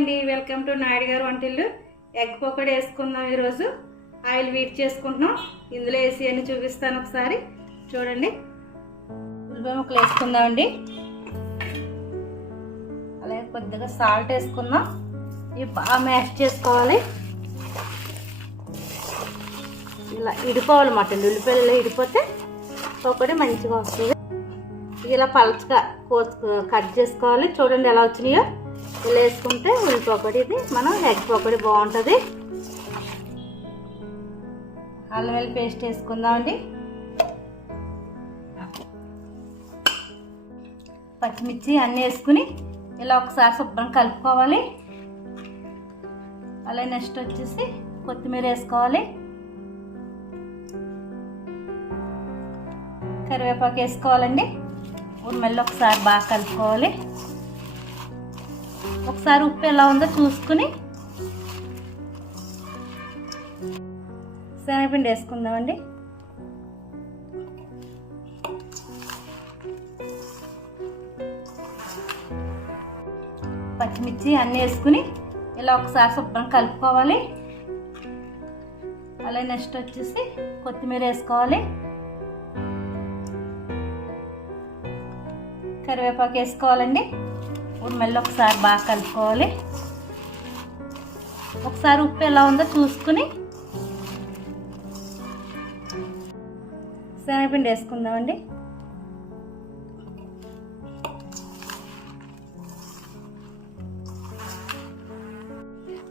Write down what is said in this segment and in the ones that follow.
అండి, welcome to Naidu గారు వంటిల్లు. ఎగ్ పకోడీ వేసుకుందాం. ఈరోజు ఆయిల్ వీట్ చేసుకుంటున్నాం. ఇందులో వేసి అన్ని చూపిస్తాను, ఒకసారి చూడండి. ఉల్లిపాయ ముక్కలు వేసుకుందామండి. అలాగే కొద్దిగా సాల్ట్ వేసుకుందాం. ఇవి బాగా మ్యాష్ చేసుకోవాలి. ఇలా ఇడిపోవాలన్నమాట. ఉల్లిపాయలు ఇడిపోతే పకోడీ మంచిగా వస్తుంది. ఇలా పలచగా కట్ చేసుకోవాలి. చూడండి ఎలా వచ్చినాయో. ఇలా వేసుకుంటే ఉల్లి పకోడీ, ఇది మనం ఎగ్ పకోడీ బాగుంటుంది. అల్లం వెల్లుల్లి పేస్ట్ వేసుకుందామండి. పచ్చిమిర్చి అన్నీ వేసుకుని ఇలా ఒకసారి శుభ్రం కలుపుకోవాలి. అలాగే నెక్స్ట్ వచ్చేసి కొత్తిమీర వేసుకోవాలి. కరివేపాకు వేసుకోవాలండి. మళ్ళీ ఒకసారి బాగా కలుపుకోవాలి. ఒకసారి ఉప్పు ఎలా ఉందో చూసుకుని శనగపిండి వేసుకుందామండి. పచ్చిమిర్చి అన్నీ వేసుకుని ఇలా ఒకసారి శుభ్రం కలుపుకోవాలి. అలాగే నెక్స్ట్ వచ్చేసి కొత్తిమీర వేసుకోవాలి. కరివేపాకు వేసుకోవాలండి. మళ్ళీ ఒకసారి బాగా కలుపుకోవాలి. ఒకసారి ఉప్పు ఎలా ఉందో చూసుకుని శనగపిండి వేసుకుందామండి.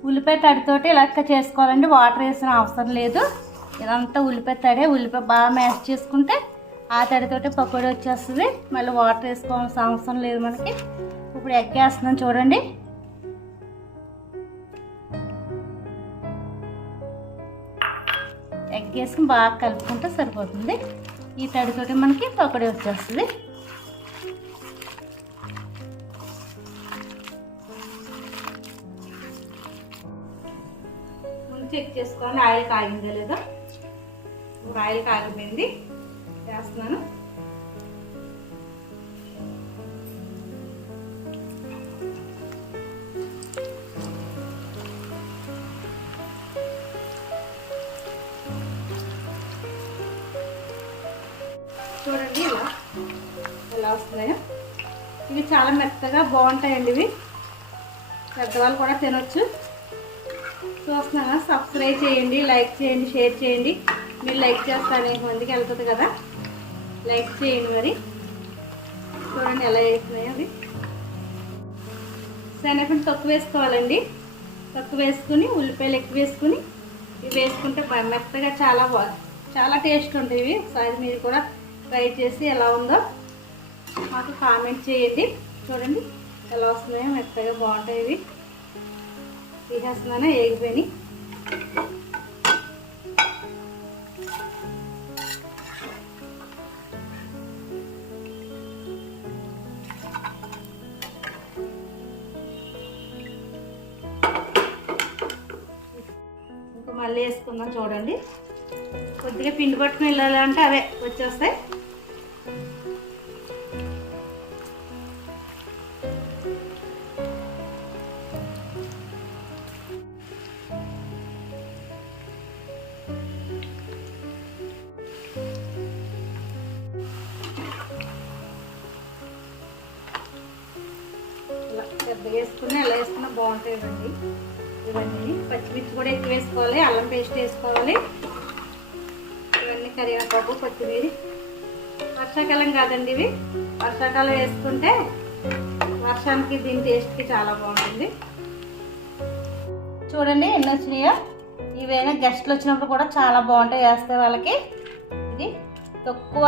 ఉల్లిపాయ తడితోటి ఇలా చేసుకోవాలండి. వాటర్ వేసిన అవసరం లేదు. ఇదంతా ఉల్లిపాయ తడే. ఉల్లిపాయ బాగా మ్యాష్ చేసుకుంటే ఆ తడితోటి పకోడీ వచ్చేస్తుంది. మళ్ళీ వాటర్ వేసుకోవాల్సిన అవసరం లేదు మనకి. ఇప్పుడు ఎగ్ వేస్తున్నాం చూడండి. ఎగ్ వేసుకుని బాగా కలుపుకుంటే సరిపోతుంది. ఈ తడితోటి మనకి పకోడీ వచ్చేస్తుంది. ముందు చెక్ చేసుకోవాలి ఆయిల్ కాగిందో లేదో. ఇప్పుడు ఆయిల్ కాగిపోయింది. వేస్తున్నాను. చూడండి ఎలా వస్తున్నాయో. ఇవి చాలా మెత్తగా బాగుంటాయండి. ఇవి పెద్దవాళ్ళు కూడా తినొచ్చు. చూస్తున్నాను. సబ్స్క్రైబ్ చేయండి, లైక్ చేయండి, షేర్ చేయండి. మీరు లైక్ చేస్తారు, మందికి వెళ్తుంది కదా. లైక్ చేయండి. మరి చూడండి ఎలా వేస్తున్నాయో. అవి శనగపిండి తక్కువ వేసుకోవాలండి. తక్కువ వేసుకుని ఉల్లిపాయలు ఎక్కువ వేసుకుని ఇవి వేసుకుంటే మెత్తగా చాలా టేస్ట్ ఉంటాయి. ఇవి ఒకసారి మీరు కూడా ట్రై చేసి ఎలా ఉందో మాకు కామెంట్ చేయండి. చూడండి ఎలా వస్తున్నాయో. మెత్తగా బాగుంటాయి. ఇవి తీసేస్తున్నాను. ఏగిపోయినాయి. ఇంకా మళ్ళీ వేసుకుందాం. చూడండి కొద్దిగా పిండి పట్టుకుని వెళ్ళాలంటే అవే వచ్చేస్తాయి. ఇలా పెద్దగా వేసుకుని ఎలా వేసుకున్నా బాగుంటాయండి. ఇవన్నీ పచ్చిమిర్చి కూడా ఎక్కువ వేసుకోవాలి. అల్లం పేస్ట్ వేసుకోవాలి. ఇవన్నీ కరివేపాకు, కొత్తిమీర. వర్షాకాలం కాదండి ఇవి. వర్షాకాలం వేసుకుంటే వర్షానికి దీని టేస్ట్కి చాలా బాగుంటుంది. చూడండి ఎన్ని వచ్చినాయో. ఇవైనా గెస్ట్లు వచ్చినప్పుడు కూడా చాలా బాగుంటాయి వేస్తే వాళ్ళకి. ఇది తక్కువ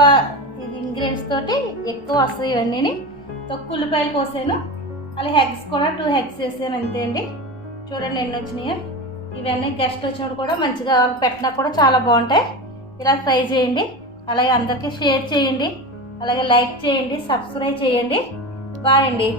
ఇంగ్రీడియంట్స్ తోటి ఎక్కువ వస్తాయి. ఇవన్నీ తక్కువ ఉల్లిపాయలు కోసాను. అలాగే హెగ్స్ కూడా 2 హెగ్స్ వేసాను, అంతే అండి. చూడండి ఎన్ని వచ్చినాయో. ఇవన్నీ గెస్ట్ వచ్చినప్పుడు కూడా మంచిగా పెట్టినా కూడా చాలా బాగుంటాయి. ఇలా ట్రై చేయండి. అలాగే అందరికీ షేర్ చేయండి. అలాగే లైక్ చేయండి, సబ్స్క్రైబ్ చేయండి. బాయ్ అండి.